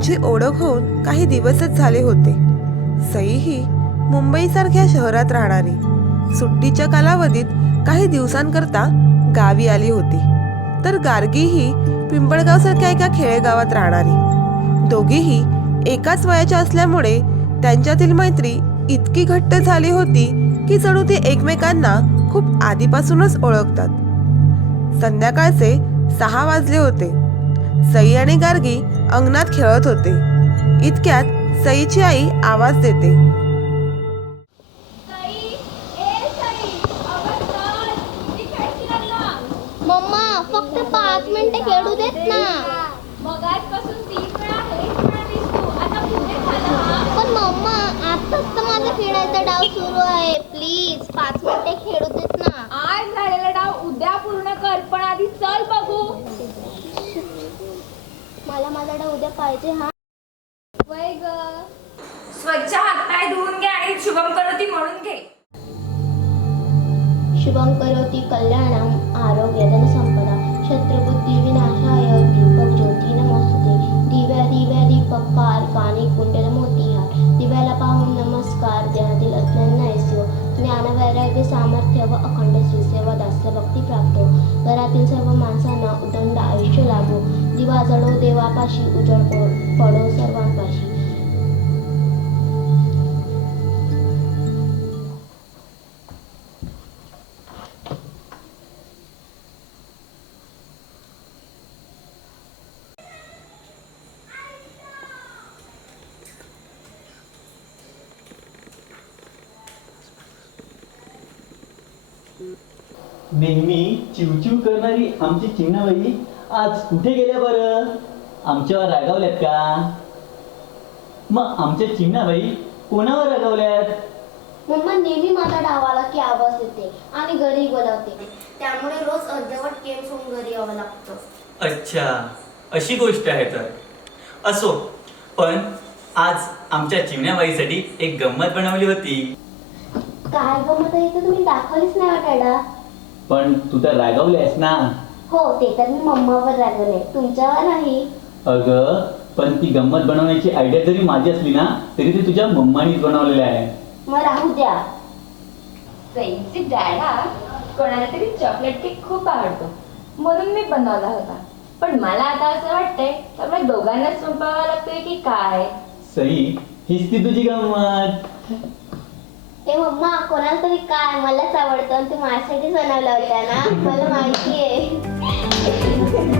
त्यांची ओळख होऊन काही दिवसच झाले होते. सई ही मुंबईसारख्या शहरात राहणारी सुट्टीच्या कालावधीत काही दिवसांकरता गावी आली होती. तर गार्गी ही पिंपळगावसारख्या एका खेडेगावात राहणारी. दोघीही एकाच वयाच्या असल्यामुळे त्यांच्यातील मैत्री इतकी घट्ट झाली होती की जणू ते एकमेकांना खूप आधीपासूनच ओळखतात. संध्याकाळचे 6 वाजले होते. सई आणि गार्गी अंगणात खेळत होते. इतक्यात सईची आई आवाज देते. मम्मा, फक्त 5 मिनिटं खेळू देत ना. पण मम्मा, आताच तर माझा खेळायचा डाव सुरू आहे. प्लीज 5 मिनिटं खेळू देत ना. आज झालेला डाव उद्या पूर्ण कर, पण आधी चल बघू. मला माझा डाव उद्या पाहिजे. हा वय ग, स्वच्छ हातपाय धुवून घे आणि शुभम करोती म्हणून घे. शुभम करोति कल्याणम आरोग्यधन संपदा शत्रुबुद्धी विनाशाय दीपक ज्योती नमोस्तुते. दिव्या दिव्या दीपकार कानी कुंडल मोतीहार. दिव्याला पाहून नमस्कार देहातील अज्ञान नाहीसो. ज्ञान वैराग्य सामर्थ्य व अखंड श्रीसेवा दास्य भक्ती प्राप्तो. घरातील सर्व माणसांना उदंड आयुष्य लाभो. दिवा जळो देवापाशी उजळ पडो सर्वांपाशी. नेहमी चिवचिव करणारी आमची चिमणाबाई आज कुठे गेल्या बरं? आमच्यावर रागावल्यात का? मग आमच्या चिमणाबाई कोणावर रागावल्यात? मम्मा नेहमी माझा डावाला की आवाज येते आणि घरी बोलावते. त्यामुळे रोज अर्धवट गेम सोडून घरी यावं लागतं. अच्छा, अशी गोष्ट आहे तर. असो, पण आज आमच्या चिमण्याबाईसाठी एक गंमत बनवली होती. काय गमत आहे तर तुम्ही दाखवलीच नाही वाटायला. पण तू तर रागावल्यास ना? हो, ते तर मी मम्मावर रागवले, तुमच्यावर नाही. अगं, पण ती गंमत बनवण्याची आयडिया जरी माझी असली ना, तरी ती तुझ्या मम्मानीच बनवलेली आहे. मग राहू द्या. सईची डॅडा कोणाला तरी चॉकलेट केक खूप आवडतो म्हणून मी बनवला होता. पण मला आता असं वाटतंय त्यामुळे दोघांना संपवावं लागतंय की काय. सई, हीच ती तुझी गंमत. ए मम्मा, कोणाला तरी काय मलाच आवडतं आणि तू माझ्यासाठीच बनवला होता ना. मला माहिती आहे.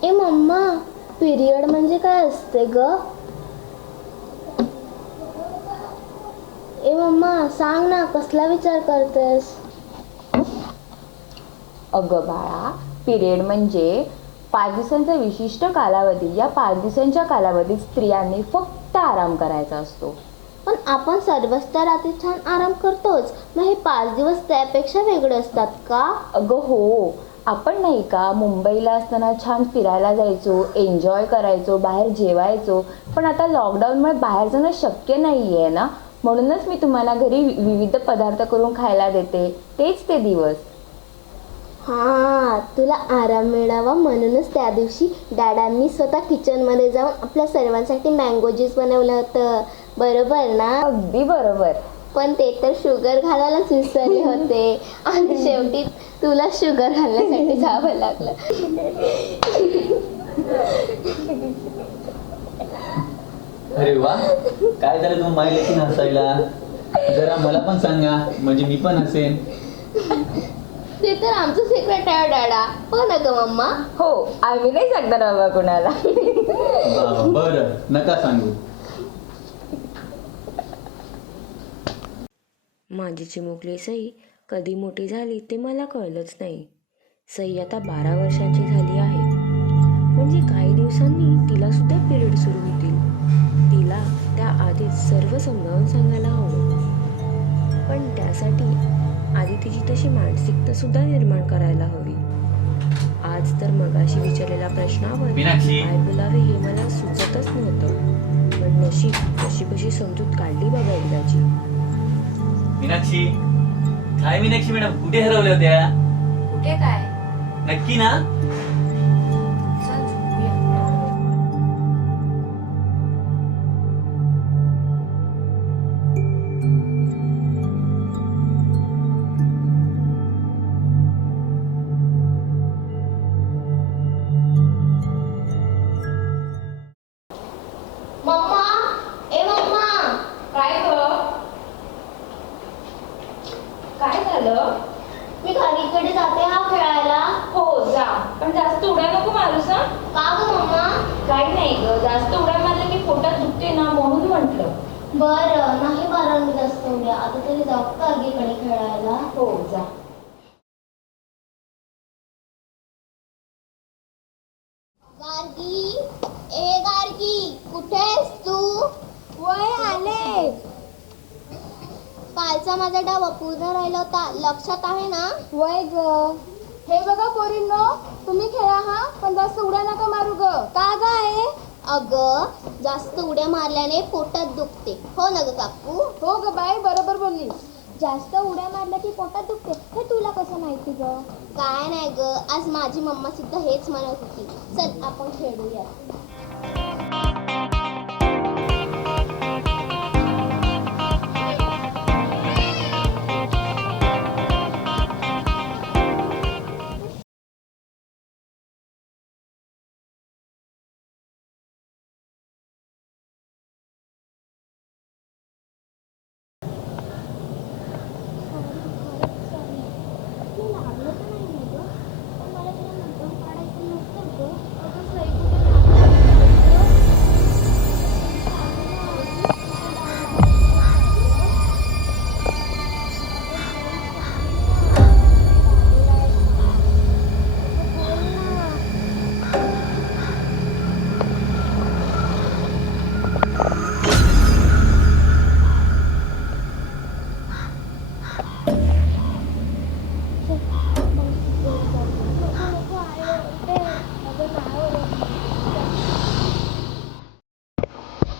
ए मम्मा, पिरियड म्हणजे काय असते ग? ए मम्मा, सांग ना, कसला विचार करतेस? अगं बाळा, पिरियड म्हणजे 5 दिवसांचा विशिष्ट कालावधी. या 5 दिवसांच्या कालावधीत स्त्रियांनी फक्त आराम करायचा असतो. पण आपण सर्वच त्या रात्री छान आराम करतोच. मग हे 5 दिवस त्यापेक्षा वेगळे असतात का? अगं हो, आपण नाही का मुंबईला असताना छान फिरायला जायचो, एन्जॉय करायचो, बाहेर जेवायचो. पण आता लॉकडाऊनमुळे बाहेर जाणं शक्य नाही आहे ना, म्हणूनच मी तुम्हाला घरी विविध पदार्थ करून खायला देते. तेच ते दिवस. हां, तुला आराम मिळावा म्हणूनच त्या दिवशी डॅडांनी स्वतः किचनमध्ये जाऊन आपल्या सर्वांसाठी मँगो ज्यूस बनवलं होतं. बरोबर ना? अगदी बरोबर. पण ते तर शुगर घालायलाच विसरले होते आणि शेवटी तुला शुगर घालण्यासाठी जावं लागलं. अरे वा, काय झालं तू माझ्या लेकीन हसायला? जरा मला पण सांगा, म्हणजे मी पण हसेन. ते तर आमचं सिक्रेट आहे डॅडा. हो ना ग मम्मा? हो, आम्ही नाही सांगणार बाबा कुणाला. बरं, नका सांगू. माझी चिमुकली सई कधी मोठी झाली ते मला कळलंच नाही. सई आता 12 वर्षांची झाली आहे. म्हणजे काही दिवसांनी तिला सुद्धा पिरियड सुरू होतील. तिला त्या आधीच सर्व समजावून सांगायला हवं. पण त्यासाठी आधी तिची तशी मानसिकता सुद्धा निर्माण करायला हवी. आज तर मगाशी विचारलेल्या प्रश्नावर मीनाक्षी. काय बोलावे हे मला सुचतच नव्हतं. पण नशीब कशी कशी समजूत काढली बघा एकदाची. मीनाक्षी, काय मीनाक्षी मॅडम, कुठे हरवल्या होत्या? कुठे काय? नक्की ना? चल झोपूया. मम्मा, ए मम्मा, काय ग? काय झालं? मी घरीकडे जाते हा खेळायला. हो जा, पण जास्त उड्या नको मारूस हं? का ग मम्मा? काही नाही ग, जास्त उड्या मारल्या की पोटात दुखते ना, म्हणून म्हटलं. बरं, नाही बरं मी जास्त उद्या. आता तरी जाऊ का कडे खेळायला? हो जा. गार्गी, ए गार्गी, कुठे आहेस तू? वय आले. कालचा माझा डाव अपूर्ण राहिला होता, लक्षात आहे ना? वय ग. हे बघा पोरींनो, तुम्ही खेळा हा, पण जास्त उड्या नका मारू ग. का ग आहे? अगं, जास्त उड्या मारल्याने पोटात दुखते. हो ना ग काकू? हो ग बाई, बरोबर बोलली. जास्त उड्या मारल्या की पोटात दुखते, हे तुला कसं माहिती ग? काय नाही ग, आज माझी मम्मा सुद्धा हेच म्हणत होती. चल आपण खेळूया.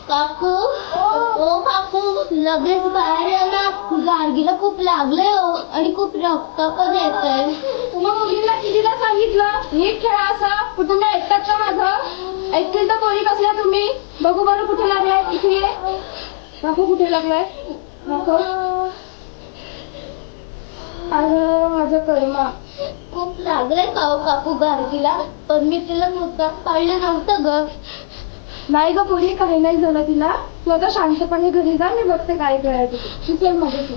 काकू, ओ काकू, लगेच बाहेर या ना. गार्गीला खूप लागले हो, आणि खूप रक्त पण येतंय. तुम्हा मुलींना कितीदा सांगितलं नीट खेळा असं. कुठून ऐकतात का माझं? ऐकतील तर पोरी कसल्या तुम्ही? बघू बरं कुठे लागलाय. इथे ये. काकू कुठे लागलाय? नको. अरे माझं कर्मा. खूप लागले का हो काकू गार्गीला? पण मी तिला मुद्दाम पाळलं नव्हतं ग. नाही ग पोरी, काही नाही झालं तिला. तू आता शांतपणे घरी जा, मी बघते काय करायचं ते. तू चल मध्ये तू.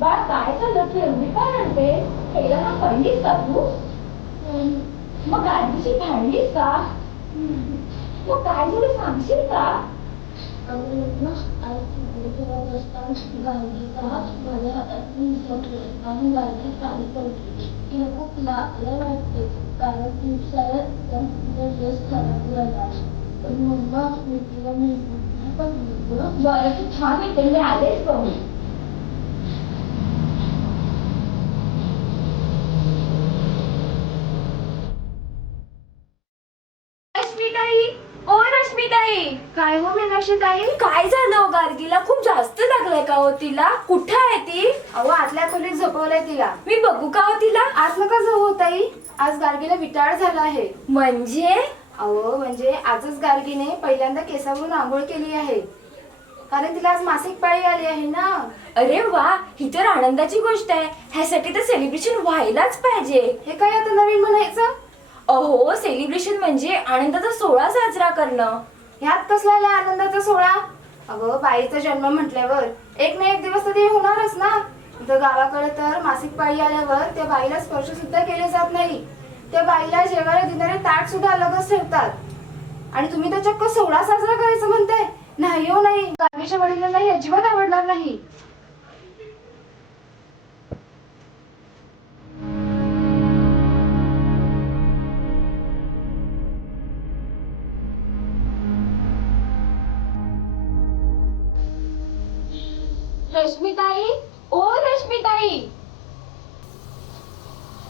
बाळ काय झालं? ठेवली काय म्हणते? खेळायला पडलीस का तू? मग गाडीशी भांडलीस का? मग काय झालं सांगशील का? गार्गीचा माझ्या हातात आणि गार्गी खाली पडली. तिला खूप लागलं वाटते, कारण खूप साऱ्या ड्रेस खराब झाला. पण मम्मा, मी तिला बरं तू छान येते, मी आलेच बघू. रश्मिताई, ओ रश्मिताई. काय हो मीनाक्षीताई? काय झालं गार्गीला? खूप जास्त लागलंय का हो तिला? कुठं आहे ती? अहो आतल्या खोलीत झोपवलंय तिला. मी बघू का हो तिला? आज नका जाऊ ताई, आज गार्गीला विटाळ झाला आहे. म्हणजे अहो म्हणजे आजच गार्गीने पहिल्यांदा केसावरून आंघोळ केली आहे, कारण तिला आज मासिक पाळी आली आहे ना. अरे वा, ही तर आनंदाची गोष्ट आहे. ह्यासाठी तर सेलिब्रेशन व्हायलाच पाहिजे. हे काय आता नवीन म्हणायचं? अहो सेलिब्रेशन म्हणजे आनंदाचा सोहळा साजरा करणं. ह्यात कसला आनंदाचा सोहळा? अगं बाईचा जन्म म्हटल्यावर एक ना एक दिवस तर ते होणारच ना. इथं गावाकडे तर मासिक पाळी आल्यावर त्या बाईला स्पर्श सुद्धा केले जात नाही. त्या बाईला जेवायला देणारे ताट सुद्धा अलगच ठेवतात. आणि तुम्ही तर चक्क सोहळा साजरा करायचं म्हणताय. नाही हो नाही, गार्गीच्या वडिलांना हे अजिबात आवडणार नाही. रश्मिताई, ओ रश्मिताई,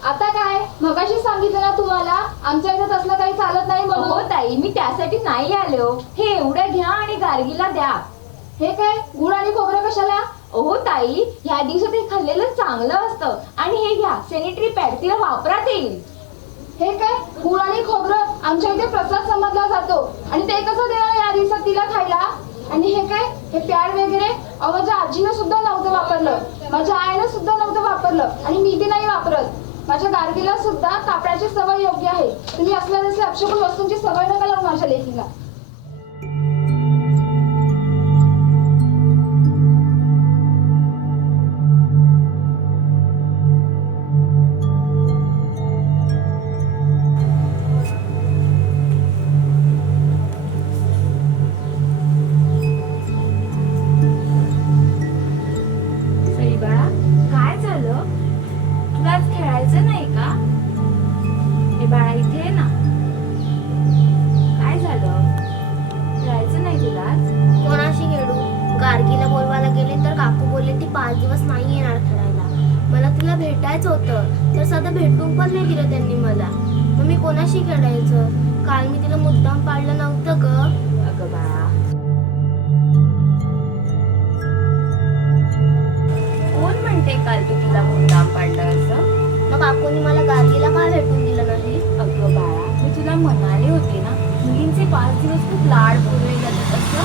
आता काय? मगाशी सांगितलं ना तुम्हाला, आमच्या इथे तसलं काही चालत नाही हो म्हणून. ताई, मी त्यासाठी नाही आलो. हे एवढं घ्या आणि गार्गीला द्या. हे काय गुळ आणि खोबरं कशाला? हो ताई, ह्या दिवसात हे खाल्लेलं चांगलं असतं. आणि हे घ्या, सॅनिटरी पॅड, तिला वापरात येईल. हे काय गुळ आणि खोबरं आमच्या इथे प्रसाद समजला जातो, आणि ते कसं देणार या दिवसात तिला खायला? आणि हे काय, हे पॅड वगैरे माझ्या आजीनं सुद्धा नव्हतं वापरलं, माझ्या आईनं सुद्धा नव्हतं वापरलं, आणि मी बी नाही वापरत. माझ्या गार्गीला सुद्धा कापडाची सवय योग्य आहे. तुम्ही असल्या तसल्या अपशकुन वस्तूंची सवय नका लावू माझ्या लेकीला. सई बाळा, काय झालं? तुला आज खेळायचं नाही का? हे बाळा, इथे ये ना. काय झालं? खेळायचं नाही तुला आज? कोणाशी खेळू? गार्गीला बोलवायला गेले तर काकू बोलले ती 5 दिवस नाही येणार खेळायला. मला तिला भेटायचं होतं, तर साधं भेटून पण नाही दिलं त्यांनी मला. मग मी कोणाशी खेळायचं? काल मी तिला मुद्दाम पाडलं नव्हतं ग. अगं बाळा, कोण म्हणते काल तू तिला मुद्दाम पाडलं असं? मग काकूनी मला गार्गीला का भेटून दिलं नाही? अगं बाळा, मी तुला म्हणाले होते ना, मुलींचे 5 दिवस खूप लाड पुरले जातात असं.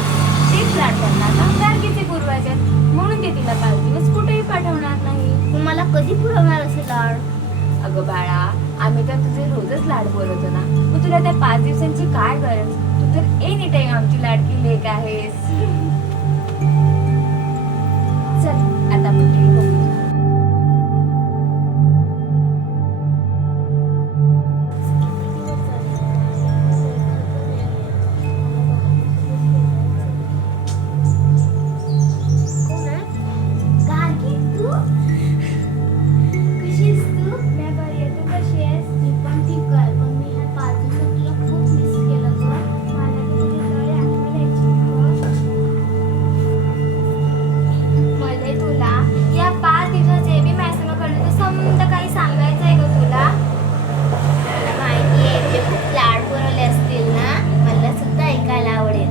तेच लाड त्यांना आता गार्गीचे पुरवायचे, म्हणून ते तिला 5 दिवस कुठेही पाठवणार नाही. मग मला कधी पुरवणार असे लाड? अगं बाळा, आम्ही तर तुझे रोजच लाड बोलवतो ना, मग तुला त्या 5 दिवसांची काय गरज? तू तर एनी टाइम आमची लाडकी लेक आहेस. चल, आता आपण टीव्ही बघू. कोण आहे? गार्गी, तू? कशी आहेस तू? मी बरी आहे. तू कशी आहेस? मी पण ठीक आहे. पण मी ह्या 5 दिवसात तुला खूप मिस केलं ग. मला की तुझी लय आठवण यायची ग. मले तुला या 5 दिवसात जे बी मॅसेज कळलं ते समजा काही सांगायचं आहे ग तुला? मला माहिती आहे ते खूप लाड पुरवले असतील ना. मला सुद्धा ऐकायला आवडेल.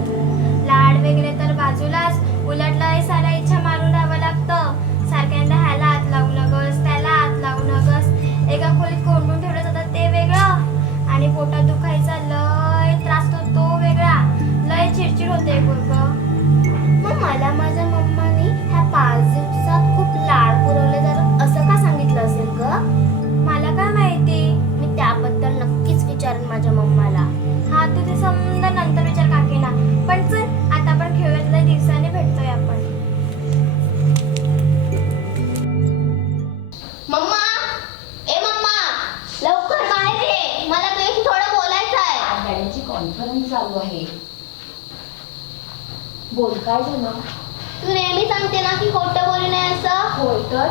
लाड वगैरे तर बाजूलाच, उलट लय साऱ्या इच्छा मारून राहावं लागतं. सारख्यांदा ह्याला हात लावू नगस, त्याला हात लावू नगस. एका खोलीत कोंडून ठेवलं जातं ते वेगळं, आणि पोटात दुखायचा लय त्रास होतो तो वेगळा. लय चिडचिड होते पोरगं. मग मला माझ्या मम्माने ह्या 5 दिवसात खूप लाड पुरवले जातात असं का सांगितलं असेल ग? मला काय माहिती. मी त्याबद्दल नक्कीच विचारेन माझ्या मम्माला. हा, तू ते समजा नंतर विचार काकीना. पण चल, आता आपण खेळूयात. लय दिवसाने भेटतोय आपण. मम्मा, ए मम्मा, लवकर बाहेर ये. मला तुझ्याशी थोडं बोलायचं आहे. मॅडमची कॉन्फरन्स चालू आहे. बोल, काय झालं? तू नेहमी सांगते ना की खोटं बोलू नये असं. होय तर.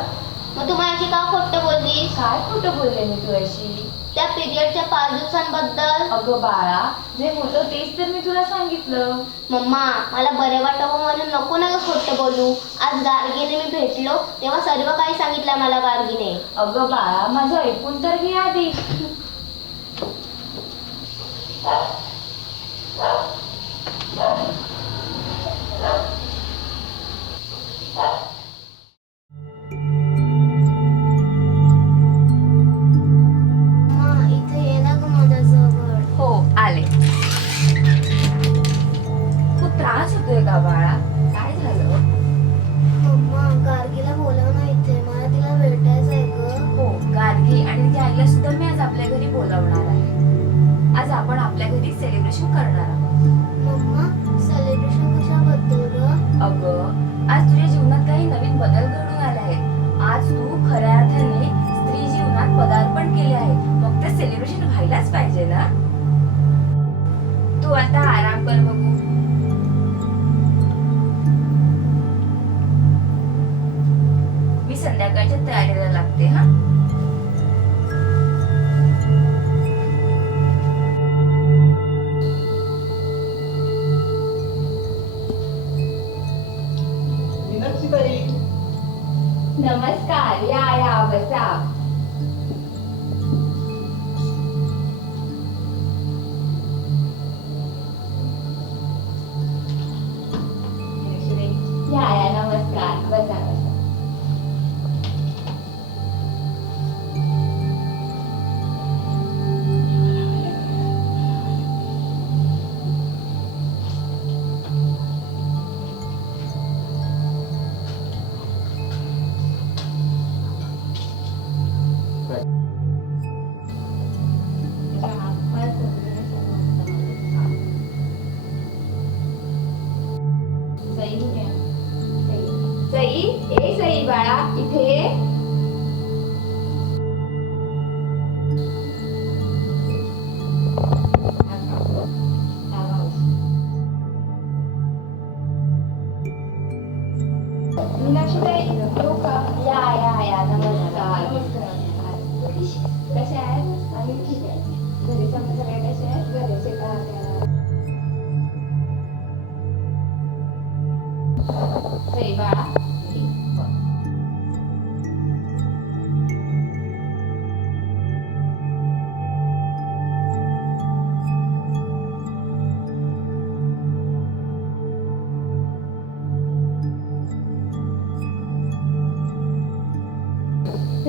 मग तू माझ्याशी का खोटं बोललीस? काय खोटं बोलले मी तुझ्याशी? त्या पिरियडच्या 5 दिवसांबद्दल. अगं बाळा, जे होतं तेच तर मी तुला सांगितलं. मम्मा, मला बरे वाटावं म्हणून नको ना ग खोटं बोलू. आज गार्गीने मी भेटलो तेव्हा सर्व काही सांगितलं मला गार्गीने. अगं बाळा, माझं ऐकून तर घे आधी. मम्मा, इथे ये ना ग माझ्याजवळ. हो, आले. खूप त्रास होतोय का बाळा? काय झालं? मम्मा, गार्गीला बोलव ना इथे. मला तिला भेटायचं आहे ग. हो, गार्गी आणि त्या आईला सुद्धा मी आज आपल्या घरी बोलावणार आहे. आज आपण आपल्या घरी सेलिब्रेशन करणार आहोत. मम्मा, सेलिब्रेशन कशाबद्दल ग? अगं, आज तुझ्या जीवनात काही नवीन बदल घडून आले आहेत. आज तू खऱ्या अर्थाने स्त्री जीवनात पदार्पण केले आहे. मग ते सेलिब्रेशन व्हायलाच पाहिजे ना. तू आता आराम कर बघू. सई, ए सई बाळा, इथे ये. मीनाक्षीताई, येऊ का? या नमस्कार. कशा आहेत? आम्ही ठीक आहे. घरी सगळे कसे आहेत? घरचे का? सई बाळा,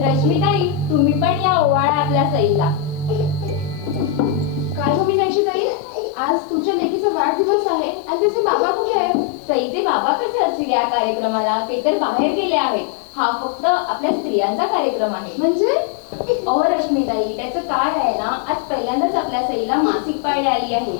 रश्मीताई, तुम्ही पण या ओवाळा आपल्या सईला. काय हो मीनाक्षीताई, आज तुमच्या लेकीचा वाढदिवस आहे आणि त्याचे बाबा कुठे आहेत? सईचे बाबा कसे असतील या कार्यक्रमाला? ते तर बाहेर गेले आहेत. हा फक्त आपल्या स्त्रियांचा कार्यक्रम आहे. म्हणजे अहो रश्मीताई, त्याचं काय आहे ना, आज पहिल्यांदाच आपल्या सईला मासिक पाळी आली आहे.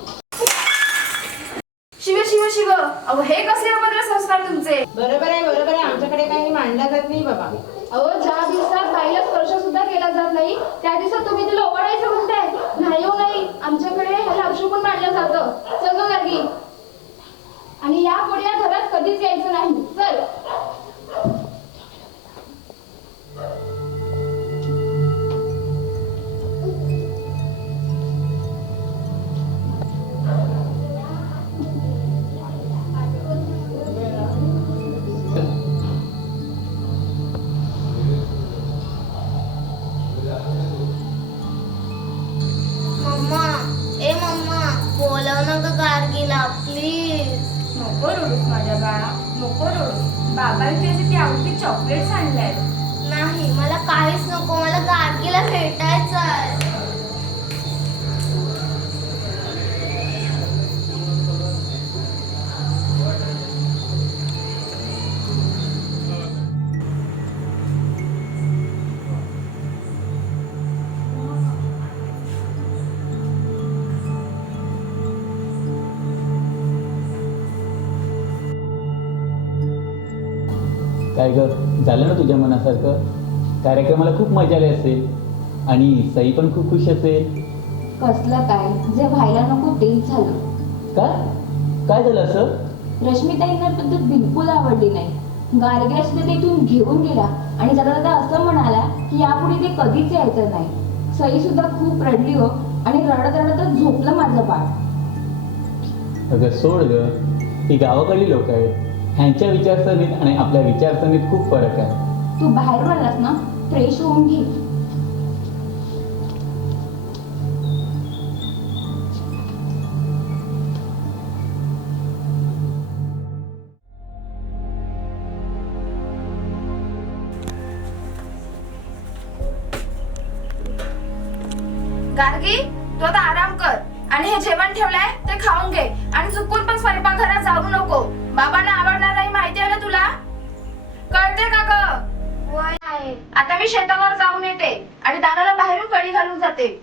शिव शिव शिव, अहो हे कसले अभद्र संस्कार तुमचे? बरोबर आहे आमच्याकडे काही मांडला जात नाही बाबा. अहो ज्या दिवसात बाईला स्पर्श सुद्धा केला जात नाही त्या दिवसात तुम्ही तिला ओवाळायचं म्हणताय? नाही हो नाही, आमच्याकडे ह्याला अपशकुन मानलं जातं. चल गं गर्गी, आणि यापुढे या घरात कधीच यायचं नाही. चल. मम्मा, ए मम्मा, बोलव ना ग गार्गीला प्लीज. नको रडूस माझ्या बाळा, नको रडूस. बाबांनी त्यासाठी आवडते चॉकलेट्स आणले. नाही, मला काहीच नको, मला गार्गीला भेटायचं आहे. काय ग, झालं ना तुझ्या मनासारखं? कार्यक्रमाला खूप मजा आली असेल आणि सई पण खूप खुश असेल. कसलं काय, जे व्हायला नको तेच झालं. काय झालं असं? रश्मीताईंना पद्धत बिलकुल आवडली नाही. गार्ग्या सुद्धा ते इथून घेऊन गेला आणि जाता जाता असं म्हणाला की यापुढे ते कधीच यायचं नाही. सई सुद्धा खूप रडली हो, आणि रडत रडतच झोपलं माझं बाळ. अगं सोड ग, ही गावाकडली लोक आहेत. ह्यांच्या विचारसरणीत आणि आपल्या विचारसरणीत खूप फरक आहे. तू बाहेरून आलास ना, फ्रेश होऊन घे. गार्गी, तू आता आराम कर आणि हे जेवण ठेवलंय ते खाऊन घे आणि चुकून पण स्वयंपाकघरात जाऊ नको. बाबांना आवडणार नाही, माहिती आहे ना तुला? कळते का ग? वय आहे. आता मी शेतावर जाऊन येते आणि दाराला बाहेरून कडी घालून जाते.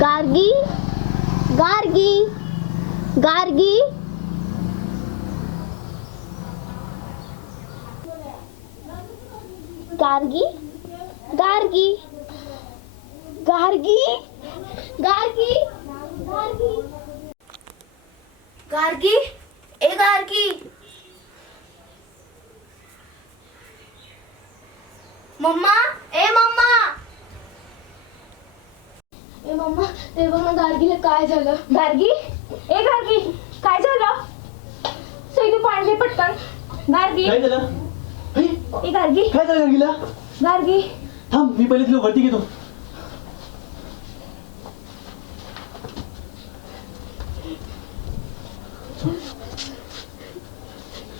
गार्गी, गार्गी, गार्गी गार्गी गार्गी गार्गी गार्गी गार्गी गार्गी ए गार्गी मम्मा ए मम्मा ए मम्मा ते बघ ना गार्गीला काय झालं. गार्गी ए गार्गी काय झालं? सैदू पाणी पटकन. गार्गी काय झालं? अरे, ए गार्गी काय झालं गार्गीला? गार्गी थांब, मी पहिले तुला वरती घेतो.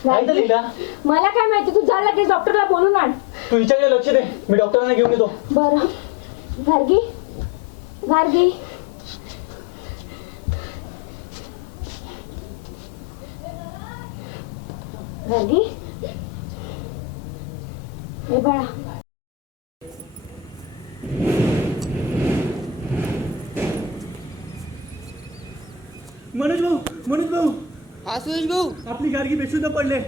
काय झालं हिला? मला काय माहिती, तू जा लगेच डॉक्टरला बोलून आण. तू हिच्याकडे लक्ष दे, मी डॉक्टरांना घेऊन येतो. बरं. गार्गी गार्गी गार्गी ए बाळा मनोज भाऊ हा सुरेश भाऊ. आपली गार्गी बेशुद्ध पडले.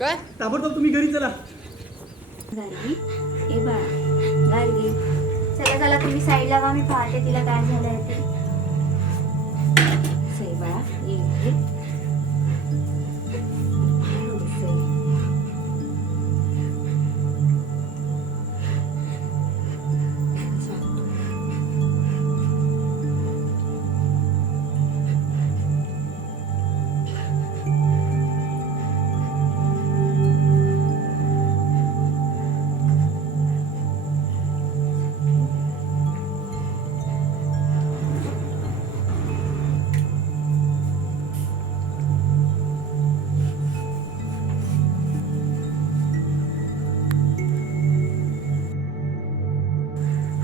काय? ताबडतोब तुम्ही घरी चला. गार्गी ए बाळा गार्गी चला चला तुम्ही साईडला वा, मी पाहते तिला काय झालंय ते. सई बाळा ये इथे. हळू सई.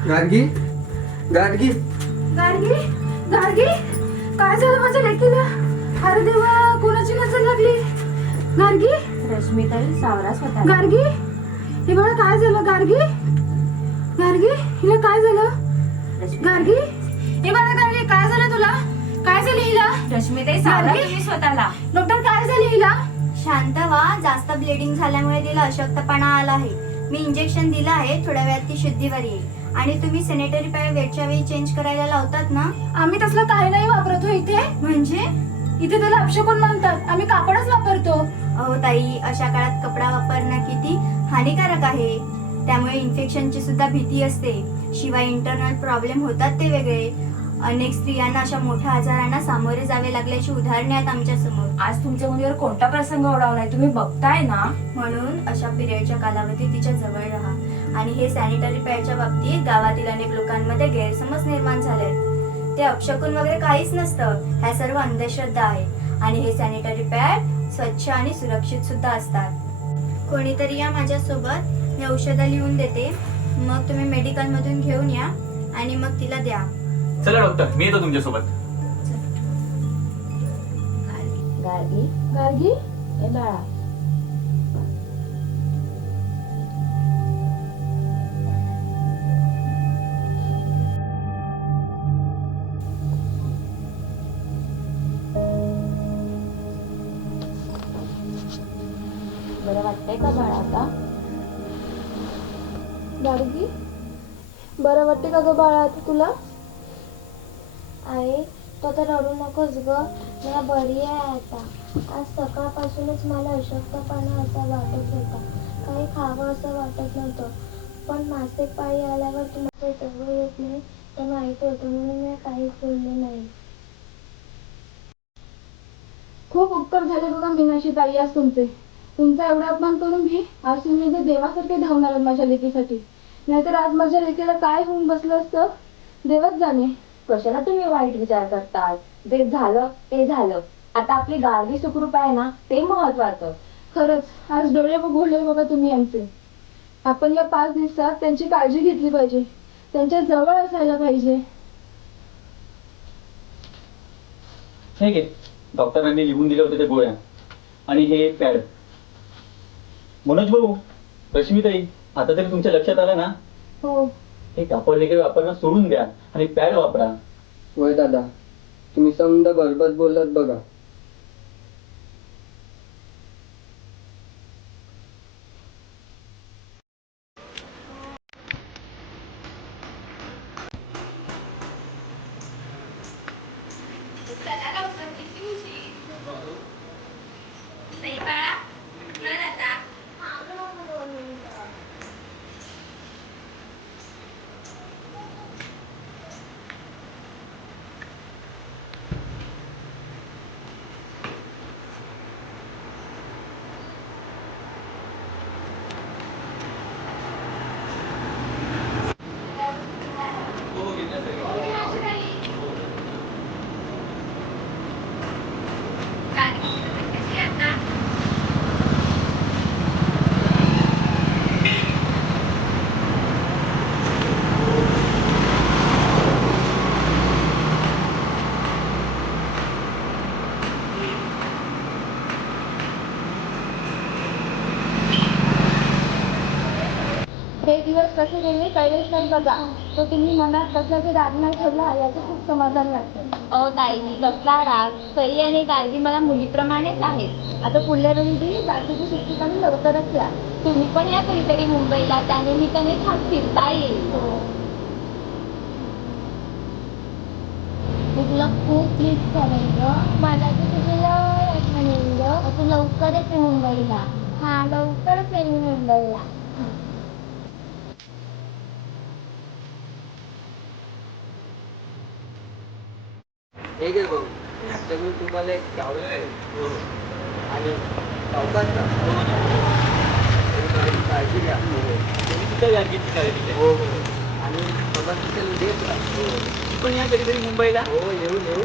गार्गी गार्गी गार्गी गार्गी काय झालं माझ्या लेकीला. अरे देवा, कोणाची नजर लागली. गार्गी रश्मीताई सावरा स्वतः. गार्गी हे बघा काय झालं. गार्गी गार्गी हिला काय झालं. गार्गी हे बघा गार्गी काय झालं तुला. काय झालं हिला. रश्मीताई सावरा गार्गी? तुम्ही स्वतःला. डॉक्टर काय झाले हिला. शांत व्हा, जास्त ब्लिडिंग झाल्यामुळे तिला अशक्तपणा आला आहे. मी इंजेक्शन दिलं आहे, थोड्या वेळात ती शुद्धीवर येईल. आणि तुम्ही सॅनिटरी पॅड वेळच्या वेळी चेंज करायला लावतात ना. आम्ही तसलं काही नाही वापरतो इथे. म्हणजे इथे त्याला अपशकुन म्हणतात, आम्ही कापडच वापरतो. अहो ताई, अशा काळात कपडा वापरणं किती हानिकारक आहे. त्यामुळे इन्फेक्शनची सुद्धा भीती असते. शिवाय इंटरनल प्रॉब्लेम होतात ते वेगळे. अनेक स्त्रियांना अशा मोठ्या आजारांना सामोरे जावे लागल्याची उदाहरणे आहेत आमच्या समोर. आज तुमच्या मुलीवर कोणता प्रसंग ओढवलाय तुम्ही बघताय ना. म्हणून अशा पिरियडच्या कालावधीत तिच्या जवळ राहा. आणि हे सॅनिटरी पॅडच्या बाबतीत गावातील अनेक लोकांमध्ये गैरसमज निर्माण झाले. ते अपशकुन वगैरे काहीच नसतं. ह्या सर्व अंधश्रद्धा आहे. आणि हे सॅनिटरी पॅड स्वच्छ आणि सुरक्षित सुद्धा असतात. कोणीतरी या माझ्यासोबत, मी औषधं लिहून देते. मग तुम्ही मेडिकल मधून घेऊन या आणि मग तिला द्या. चला डॉक्टर, मी येतो तुमच्यासोबत. गार्गी गार्गी ए बाळा. बरं वाटतंय का बाळा आता. गार्गी बरं वाटते का ग बाळा आता तुला. आई तो तर रडू नकोस ग, मला बरी आहे आता. आज सकाळपासूनच मला अशक्तपणा असा वाटत होता. काही खावं असं वाटत नव्हतं. पण मासिक पाळी आल्यावर तुम्हाला सवय येत नाही तर माहित होतं, म्हणून मी काहीच बोलले नाही. खूप उपकार झाले बघा मीनाशी ताई आज तुमचे. तुमचा एवढा अपमान करून मी आज तुम्ही जे देवासारखे धावणार आहात माझ्या लेकीसाठी. नाहीतर आज माझ्या लेकीला काय होऊन बसलं असतं देवच जाणे. कशाला तुम्ही वाईट विचार करताय. ते झालं ते झालं. आता आपली गार्गी सुखरूप आहे ना, ते महत्वाचं. खरंच आज डोळे उघडले बघा तुम्ही आमचे. आपण या 5 दिवसात त्यांची काळजी घेतली पाहिजे, त्यांच्या जवळ असायला पाहिजे. हे घे, डॉक्टरांनी लिहून दिले होते ते गोळ्या आणि हे पॅड. मनोज भाऊ, रश्मीताई, आता तरी तुमच्या लक्षात आलं ना. हो हे कापड वगैरे वापरणं सोडून द्या आणि पॅड वापरा. होय दादा. तुम्ही समजा बरोबर बोलत बघा. हे दिवस कसे गेले कळलेच नाही बघा. तो तुम्ही मनात कसला राग नाही ठेवला याचं खूप समाधान वाटतं. ताई कसला राग, सई आणि गार्गी मला मुलीप्रमाणेच आहेत. आता पुढल्या वेळी बाकीची सुट्टी काढून लवकरच या. तुम्ही पण या कधीतरी मुंबईला, त्यानिमित्ताने छान फिरता येईल. मी तुला खूप मिस करेन ग. मला तर तुझ्या आठवण येईल ग. आता लवकरच आहे मुंबईला. हा लवकरच आहे मी मुंबईला. हे घे भाऊ. आता मी तुम्हाला एक गावलं आहे. आणि सावकाश राहा. आणि माझी काळजी घ्या. कुठे गाडगीची काळजी घ्या. हो हो. आणि समस्या देत राहा. पण या कधीतरी मुंबईला हो येऊ येऊ.